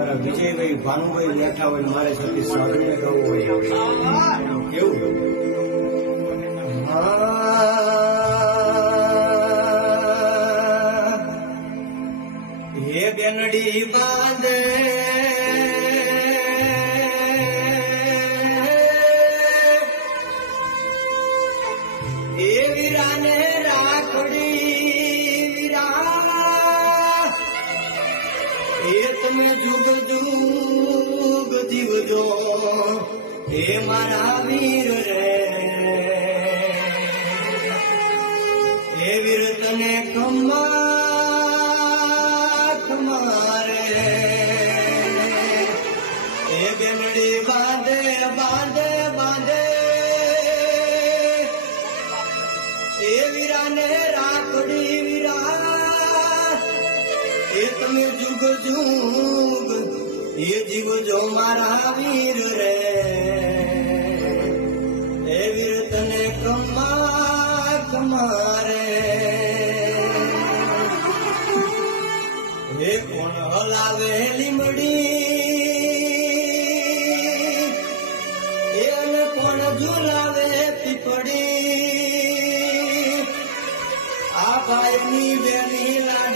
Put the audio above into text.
મારા વિજયભાઈ ભાનુભાઈ બેઠા હોય મારે સાથે સાધુને કહું હોય કેવું હે બેનડી બાંધે એ વીરાને રાખડી વીરા એ તમે જુગ જુગ જીવજો એ મારા વીર રે એ વીર તને મારે એ બેનડી બાંધે બાંધે બાંધે એ વીરાને રાખડી વીરા એ તમે જુગ જુગ એ જીવજો મારા વીર રે એ વીર તને કમારે એ કોણ હલાવે લીમડી એને કોણ ઝુલાવે પીપડી આ ભાઈની બેની લાડ